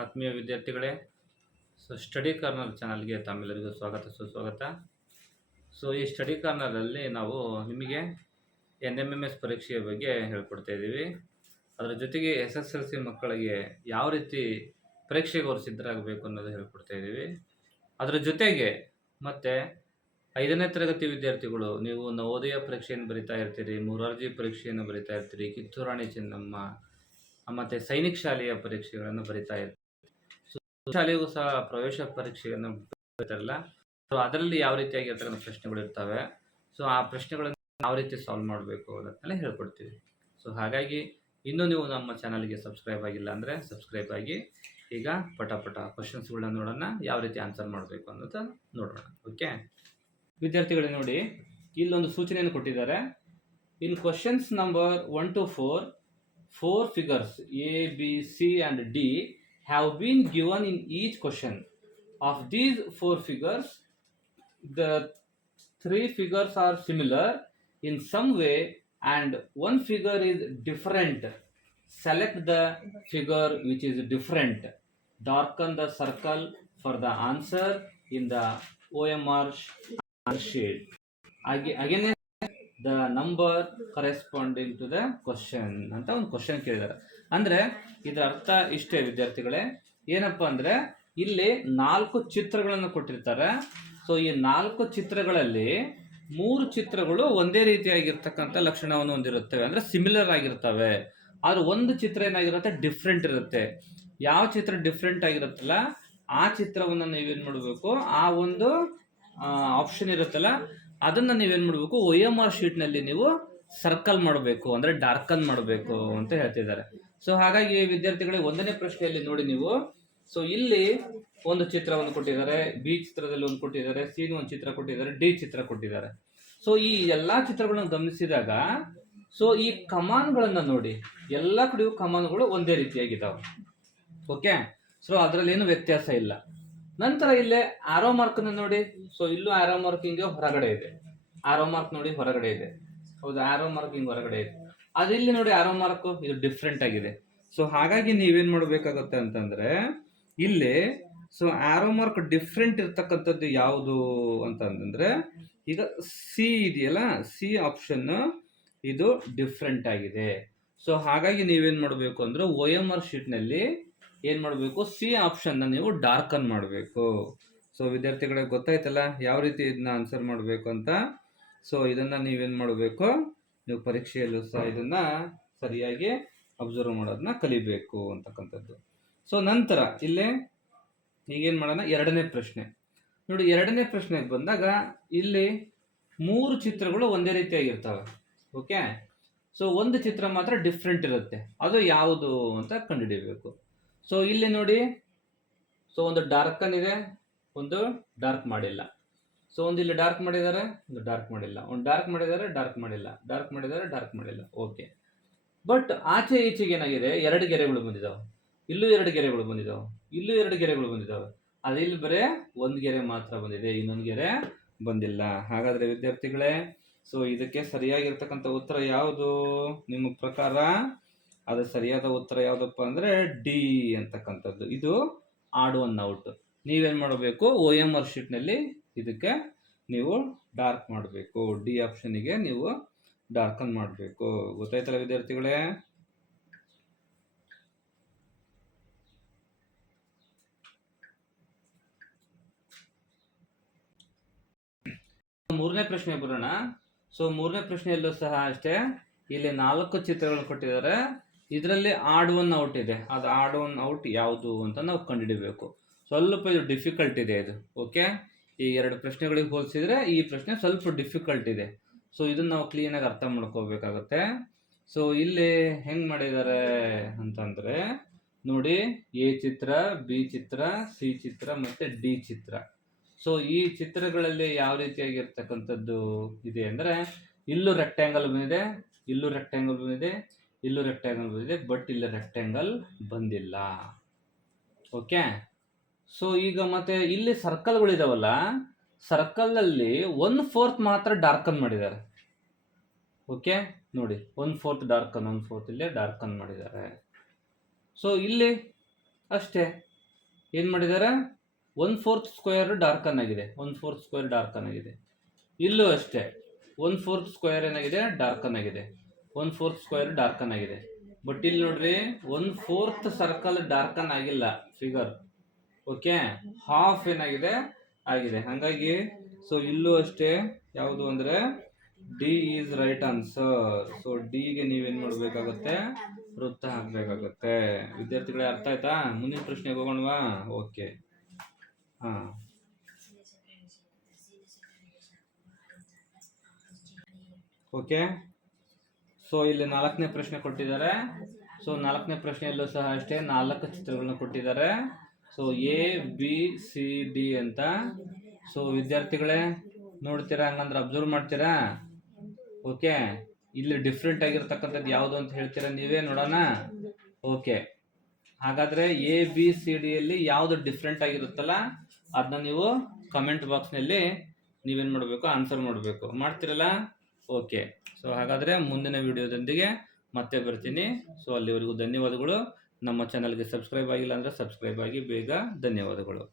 ಆತ್ಮೀಯ ವಿದ್ಯಾರ್ಥಿಗಳೇ, study corner ಚಾನಲ್ಗೆ ತಮ್ಮೆಲ್ಲರಿಗೂ ಸ್ವಾಗತ ಸುಸ್ವಾಗತ. ಈ ಸ್ಟಡಿ ಕಾರ್ನರಲ್ಲಿ ನಾವು ನಿಮಗೆ NMMS ಪರೀಕ್ಷೆಯ ಬಗ್ಗೆ ಹೇಳ್ಕೊಡ್ತಾ ಇದ್ದೀವಿ. ಅದರ ಜೊತೆಗೆ SSLC ಮಕ್ಕಳಿಗೆ ಯಾವ ರೀತಿ ಪರೀಕ್ಷೆಗೆ ಅವರು ಸಿದ್ಧರಾಗಬೇಕು ಅನ್ನೋದು ಹೇಳ್ಕೊಡ್ತಾ ಇದ್ದೀವಿ. ಅದರ ಜೊತೆಗೆ ಮತ್ತು 5ನೇ ತರಗತಿ ವಿದ್ಯಾರ್ಥಿಗಳು ನೀವು ನವೋದಯ ಪರೀಕ್ಷೆಯನ್ನು ಬರಿತಾ ಇರ್ತೀರಿ, ಮೊರಾರ್ಜಿ ಪರೀಕ್ಷೆಯನ್ನು ಬರಿತಾ ಇರ್ತೀರಿ, ಕಿತ್ತೂರು ರಾಣಿ ಚೆನ್ನಮ್ಮ ಮತ್ತು ಸೈನಿಕ್ ಶಾಲೆಯ ಪರೀಕ್ಷೆಗಳನ್ನು ಬರಿತಾ ಇರ್ತೀರಿ. ಶಾಲೆಗೂ ಸಹ ಪ್ರವೇಶ ಪರೀಕ್ಷೆಯನ್ನು ಬರೀತಾರಲ್ಲ, ಅದರಲ್ಲಿ ಯಾವ ರೀತಿಯಾಗಿರ್ತಕ್ಕಂಥ ಪ್ರಶ್ನೆಗಳು ಇರ್ತವೆ. ಆ ಪ್ರಶ್ನೆಗಳನ್ನು ಯಾವ ರೀತಿ ಸಾಲ್ವ್ ಮಾಡಬೇಕು ಅನ್ನೋದನ್ನೆಲ್ಲ ಹೇಳ್ಕೊಡ್ತೀವಿ. ಹಾಗಾಗಿ ಇನ್ನೂ ನೀವು ನಮ್ಮ ಚಾನಲ್ಗೆ ಸಬ್ಸ್ಕ್ರೈಬ್ ಆಗಿಲ್ಲ ಅಂದರೆ ಸಬ್ಸ್ಕ್ರೈಬ್ ಆಗಿ. ಈಗ ಪಟ ಕ್ವಶನ್ಸ್ಗಳನ್ನ ನೋಡೋಣ, ಯಾವ ರೀತಿ ಆನ್ಸರ್ ಮಾಡಬೇಕು ಅನ್ನೋದು ನೋಡೋಣ. ಓಕೆ ವಿದ್ಯಾರ್ಥಿಗಳೇ, ನೋಡಿ ಇಲ್ಲೊಂದು ಸೂಚನೆಯನ್ನು ಕೊಟ್ಟಿದ್ದಾರೆ. ಇನ್ questions number 1 to 4 figures A, B, C and D have been given in each question. Of these 4 figures, the 3 figures are similar in some way and one figure is different. Select the figure which is different. Darken the circle for the answer in the OMR sheet. Again, the number corresponding to the question ಅಂತ ಒಂದು question ಕೇಳಿದ್ದಾರೆ. ಅಂದರೆ ಇದರ ಅರ್ಥ ಇಷ್ಟೇ ವಿದ್ಯಾರ್ಥಿಗಳೇ, ಏನಪ್ಪ ಅಂದರೆ ಇಲ್ಲಿ 4 ಚಿತ್ರಗಳನ್ನು ಕೊಟ್ಟಿರ್ತಾರೆ. ಈ 4 ಚಿತ್ರಗಳಲ್ಲಿ 3 ಚಿತ್ರಗಳು ಒಂದೇ ರೀತಿಯಾಗಿರ್ತಕ್ಕಂಥ ಲಕ್ಷಣವನ್ನು ಹೊಂದಿರುತ್ತವೆ, ಅಂದರೆ ಸಿಮಿಲರ್ ಆಗಿರ್ತವೆ. ಆದ್ರೆ ಒಂದು ಚಿತ್ರ ಏನಾಗಿರುತ್ತೆ, ಡಿಫ್ರೆಂಟ್ ಇರುತ್ತೆ. ಯಾವ ಚಿತ್ರ ಡಿಫ್ರೆಂಟ್ ಆಗಿರುತ್ತಲ್ಲ ಆ ಚಿತ್ರವನ್ನು ನೀವೇನು ಮಾಡಬೇಕು, ಆ ಒಂದು ಆಪ್ಷನ್ ಇರುತ್ತಲ್ಲ ಅದನ್ನ ನೀವೇನ್ ಮಾಡಬೇಕು, OMR ಶೀಟ್ ನಲ್ಲಿ ನೀವು ಸರ್ಕಲ್ ಮಾಡಬೇಕು, ಅಂದ್ರೆ ಡಾರ್ಕನ್ ಮಾಡಬೇಕು ಅಂತ ಹೇಳ್ತಿದ್ದಾರೆ. ಹಾಗಾಗಿ ವಿದ್ಯಾರ್ಥಿಗಳಿಗೆ 1ನೇ ಪ್ರಶ್ನೆಯಲ್ಲಿ ನೋಡಿ ನೀವು, ಇಲ್ಲಿ ಒಂದು ಚಿತ್ರವನ್ನು ಕೊಟ್ಟಿದ್ದಾರೆ, B ಚಿತ್ರದಲ್ಲಿ ಒಂದು ಕೊಟ್ಟಿದ್ದಾರೆ, C ಒಂದು ಚಿತ್ರ ಕೊಟ್ಟಿದ್ದಾರೆ, D ಚಿತ್ರ ಕೊಟ್ಟಿದ್ದಾರೆ. ಈ ಎಲ್ಲಾ ಚಿತ್ರಗಳನ್ನು ಗಮನಿಸಿದಾಗ ಈ ಕಮಾನ್ಗಳನ್ನ ನೋಡಿ, ಎಲ್ಲಾ ಕಡೆಯೂ ಕಮಾನ್ಗಳು ಒಂದೇ ರೀತಿಯಾಗಿದ್ದಾವೆ. ಓಕೆ, ಅದರಲ್ಲಿ ಏನು ವ್ಯತ್ಯಾಸ ಇಲ್ಲ. ನಂತರ ಇಲ್ಲೇ ಆರೋ ಮಾರ್ಕ್ ನೋಡಿ, ಇಲ್ಲೂ ಆರೋ ಮಾರ್ಕಿಂಗ್ ಹೊರಗಡೆ ಇದೆ, ಆರೋ ಮಾರ್ಕ್ ನೋಡಿ ಹೊರಗಡೆ ಇದೆ, ಹೌದು, ಆರೋ ಮಾರ್ಕಿಂಗ್ ಹೊರಗಡೆ ಇದೆ. ಅದು ಇಲ್ಲಿ ನೋಡಿ ಆರೋ ಮಾರ್ಕ್ ಇದು ಡಿಫ್ರೆಂಟ್ ಆಗಿದೆ. ಹಾಗಾಗಿ ನೀವೇನ್ ಮಾಡ್ಬೇಕಾಗತ್ತೆ ಅಂತಂದ್ರೆ ಇಲ್ಲಿ ಆರೋ ಮಾರ್ಕ್ ಡಿಫ್ರೆಂಟ್ ಇರ್ತಕ್ಕಂಥದ್ದು ಯಾವುದು ಅಂತಂದ್ರೆ ಈಗ ಸಿ ಇದೆಯಲ್ಲ, ಸಿ ಆಪ್ಷನ್ ಇದು ಡಿಫ್ರೆಂಟ್ ಆಗಿದೆ. ಹಾಗಾಗಿ ನೀವೇನ್ ಮಾಡ್ಬೇಕು ಅಂದ್ರೆ OMR ಶೀಟ್ ನಲ್ಲಿ ಏನ್ ಮಾಡಬೇಕು, ಸಿ ಆಪ್ಷನ್ ನೀವು ಡಾರ್ಕನ್ ಮಾಡಬೇಕು. ವಿದ್ಯಾರ್ಥಿಗಳಿಗೆ ಗೊತ್ತಾಯ್ತಲ್ಲ ಯಾವ ರೀತಿ ಇದನ್ನ ಆನ್ಸರ್ ಮಾಡಬೇಕು ಅಂತ. ಇದನ್ನ ನೀವೇನ್ ಮಾಡಬೇಕು, ನೀವು ಪರೀಕ್ಷೆಯಲ್ಲೂ ಸಹ ಇದನ್ನ ಸರಿಯಾಗಿ ಅಬ್ಸರ್ವ್ ಮಾಡೋದನ್ನ ಕಲಿಬೇಕು ಅಂತಕ್ಕಂಥದ್ದು. ನಂತರ ಇಲ್ಲೇ ಈಗೇನ್ ಮಾಡೋಣ, 2ನೇ ಪ್ರಶ್ನೆ ನೋಡಿ. 2ನೇ ಪ್ರಶ್ನೆಗೆ ಬಂದಾಗ ಇಲ್ಲಿ 3 ಚಿತ್ರಗಳು ಒಂದೇ ರೀತಿಯಾಗಿರ್ತವೆ. ಓಕೆ, ಒಂದು ಚಿತ್ರ ಮಾತ್ರ ಡಿಫ್ರೆಂಟ್ ಇರುತ್ತೆ, ಅದು ಯಾವುದು ಅಂತ ಕಂಡುಹಿಡಿಯಬೇಕು. ಇಲ್ಲಿ ನೋಡಿ, ಒಂದು ಡಾರ್ಕನ್ ಇದೆ, ಒಂದು ಡಾರ್ಕ್ ಮಾಡಿಲ್ಲ. ಒಂದು ಇಲ್ಲಿ ಡಾರ್ಕ್ ಮಾಡಿದ್ದಾರೆ, ಒಂದು ಡಾರ್ಕ್ ಮಾಡಿಲ್ಲ, ಒಂದು ಡಾರ್ಕ್ ಮಾಡಿದ್ದಾರೆ, ಡಾರ್ಕ್ ಮಾಡಿಲ್ಲ, ಡಾರ್ಕ್ ಮಾಡಿದ್ದಾರೆ, ಡಾರ್ಕ್ ಮಾಡಿಲ್ಲ. ಓಕೆ, ಬಟ್ ಆಚೆ ಈಚೆಗೆ ಏನಾಗಿದೆ, 2 ಗೆರೆಗಳು ಬಂದಿದ್ದಾವೆ, ಇಲ್ಲೂ 2 ಗೆರೆಗಳು ಬಂದಿದ್ದಾವೆ, ಇಲ್ಲೂ 2 ಗೆರೆಗಳು ಬಂದಿದ್ದಾವೆ. ಅದು ಇಲ್ಲಿ ಬರೇ 1 ಗೆರೆ ಮಾತ್ರ ಬಂದಿದೆ, ಇನ್ನೊಂದು ಗೆರೆ ಬಂದಿಲ್ಲ. ಹಾಗಾದ್ರೆ ವಿದ್ಯಾರ್ಥಿಗಳೇ, ಇದಕ್ಕೆ ಸರಿಯಾಗಿರ್ತಕ್ಕಂಥ ಉತ್ತರ ಯಾವುದು ನಿಮ್ಮ ಪ್ರಕಾರ? ಅದು ಸರಿಯಾದ ಉತ್ತರ ಯಾವುದಪ್ಪ ಅಂದ್ರೆ ಡಿ ಅಂತಕ್ಕಂಥದ್ದು. ಇದು ಆಡ್ ಒನ್ ಔಟ್. ನೀವೇನ್ ಮಾಡಬೇಕು, OMR ಶೀಟ್ ನಲ್ಲಿ ಇದಕ್ಕೆ ನೀವು ಡಾರ್ಕ್ ಮಾಡಬೇಕು, ಡಿ ಆಪ್ಷನ್ಗೆ ನೀವು ಡಾರ್ಕನ್ ಮಾಡಬೇಕು. ಗೊತ್ತಾಯ್ತಲ್ಲ ವಿದ್ಯಾರ್ಥಿಗಳೇ? ಮೂರನೇ ಪ್ರಶ್ನೆ ಬರೋಣ. 3ನೇ ಪ್ರಶ್ನೆಯಲ್ಲೂ ಸಹ ಅಷ್ಟೇ, ಇಲ್ಲಿ 4 ಚಿತ್ರಗಳನ್ನು ಕೊಟ್ಟಿದ್ದಾರೆ, ಇದರಲ್ಲಿ ಆಡ್ ಒನ್ ಔಟ್ ಇದೆ. ಅದು ಆಡ್ ಒನ್ ಔಟ್ ಯಾವುದು ಅಂತ ನಾವು ಕಂಡುಹಿಡಿಬೇಕು. ಸ್ವಲ್ಪ ಇದು ಡಿಫಿಕಲ್ಟ್ ಇದೆ ಇದು. ಓಕೆ, ಈ 2 ಪ್ರಶ್ನೆಗಳಿಗೆ ಹೋಲಿಸಿದ್ರೆ ಈ ಪ್ರಶ್ನೆ ಸ್ವಲ್ಪ ಡಿಫಿಕಲ್ಟ್ ಇದೆ. ಇದನ್ನ ನಾವು ಕ್ಲೀನಾಗಿ ಅರ್ಥ ಮಾಡ್ಕೋಬೇಕಾಗತ್ತೆ. ಇಲ್ಲಿ ಹೆಂಗ್ ಮಾಡಿದ್ದಾರೆ ಅಂತಂದ್ರೆ ನೋಡಿ, ಎ ಚಿತ್ರ, ಬಿ ಚಿತ್ರ, ಸಿ ಚಿತ್ರ ಮತ್ತೆ ಡಿ ಚಿತ್ರ. ಈ ಚಿತ್ರಗಳಲ್ಲಿ ಯಾವ ರೀತಿಯಾಗಿರ್ತಕ್ಕಂಥದ್ದು ಇದೆ ಅಂದ್ರೆ, ಇಲ್ಲೂ ರೆಕ್ಟ್ಯಾಂಗಲ್ ಬಂದಿದೆ, ಇಲ್ಲೂ ರೆಕ್ಟ್ಯಾಂಗಲ್ ಬಂದಿದೆ, ಇಲ್ಲೂ ರೆಕ್ಟ್ಯಾಂಗಲ್ ಬಂದಿದೆ, ಬಟ್ ಇಲ್ಲಿ ರೆಕ್ಟ್ಯಾಂಗಲ್ ಬಂದಿಲ್ಲ. ಓಕೆ, ಈಗ ಮತ್ತೆ ಇಲ್ಲಿ ಸರ್ಕಲ್ಗಳಿದಾವಲ್ಲ, ಸರ್ಕಲ್ ಅಲ್ಲಿ 1/4 ಮಾತ್ರ ಡಾರ್ಕನ್ ಮಾಡಿದ್ದಾರೆ. ಓಕೆ ನೋಡಿ, 1/4 ಡಾರ್ಕನ್, 1/4 ಇಲ್ಲೇ ಡಾರ್ಕನ್ ಮಾಡಿದ್ದಾರೆ. ಇಲ್ಲಿ ಅಷ್ಟೇ, ಏನು ಮಾಡಿದ್ದಾರೆ, 1/4 ಸ್ಕ್ವೇರ್ ಡಾರ್ಕನ್ ಆಗಿದೆ, 1/4 ಸ್ಕ್ವೇರ್ ಡಾರ್ಕನ್ ಆಗಿದೆ. ಇಲ್ಲೂ ಅಷ್ಟೇ 1/4 ಸ್ಕ್ವೇರ್ ಏನಾಗಿದೆ, ಡಾರ್ಕನ್ ಆಗಿದೆ, 1/4 ಸ್ಕ್ವೇರ್ ಡಾರ್ಕನ್ ಆಗಿದೆ. ಬಟ್ ಇಲ್ಲಿ ನೋಡ್ರಿ 1/4 ಸರ್ಕಲ್ ಡಾರ್ಕನ್ ಆಗಿಲ್ಲ ಫಿಗರ್. ಓಕೆ, ಹಾಫ್ ಏನಾಗಿದೆ ಆಗಿದೆ. ಹಾಗಾಗಿ ಸೊ ಇಲ್ಲೂ ಅಷ್ಟೇ ಯಾವುದು ಅಂದರೆ D is right answer. So ಡಿಗೆ ನೀವೇನು ಮಾಡಬೇಕಾಗುತ್ತೆ, ವೃತ್ತ ಹಾಕಬೇಕಾಗುತ್ತೆ. ವಿದ್ಯಾರ್ಥಿಗಳೇ ಅರ್ಥ ಆಯ್ತಾ? ಮುಂದಿನ ಪ್ರಶ್ನೆಗೆ ಹೋಗೋಣವಾ? ಓಕೆ, ಹಾಂ, ಓಕೆ. ಸೊ ಇಲ್ಲಿ 4ನೇ ಪ್ರಶ್ನೆ ಕೊಟ್ಟಿದ್ದಾರೆ. ಸೊ 4ನೇ ಪ್ರಶ್ನೆಯಲ್ಲೂ ಸಹ ಅಷ್ಟೇ 4 ಚಿತ್ರಗಳನ್ನ ಕೊಟ್ಟಿದ್ದಾರೆ. So A B C D ಅಂತ. ಸೊ ವಿದ್ಯಾರ್ಥಿಗಳೇ ನೋಡ್ತೀರಾ, ಹಂಗಂದ್ರೆ ಅಬ್ಸರ್ವ್ ಮಾಡ್ತೀರಾ? ಓಕೆ, ಇಲ್ಲಿ ಡಿಫ್ರೆಂಟ್ ಆಗಿರ್ತಕ್ಕಂಥದ್ದು ಯಾವುದು ಅಂತ ಹೇಳ್ತೀರಾ ನೀವೇ, ನೋಡೋಣ. ಓಕೆ, ಹಾಗಾದರೆ ಎ ಬಿ ಸಿ ಡಿಯಲ್ಲಿ ಯಾವುದು ಡಿಫ್ರೆಂಟ್ ಆಗಿರುತ್ತಲ್ಲ ಅದನ್ನ ನೀವು ಕಮೆಂಟ್ ಬಾಕ್ಸ್ನಲ್ಲಿ ನೀವೇನು ಮಾಡಬೇಕು, ಆನ್ಸರ್ ಮಾಡಬೇಕು. ಮಾಡ್ತೀರಲ್ಲ? ಓಕೆ. ಸೊ ಹಾಗಾದರೆ ಮುಂದಿನ ವಿಡಿಯೋದೊಂದಿಗೆ ಮತ್ತೆ ಬರ್ತೀನಿ. ಸೊ ಅಲ್ಲಿವರೆಗೂ ಧನ್ಯವಾದಗಳು. ನಮ್ಮ ಚಾನಲ್ಗೆ ಸಬ್ಸ್ಕ್ರೈಬ್ ಆಗಿಲ್ಲ ಅಂದರೆ ಸಬ್ಸ್ಕ್ರೈಬ್ ಆಗಿ ಬೇಗ. ಧನ್ಯವಾದಗಳು.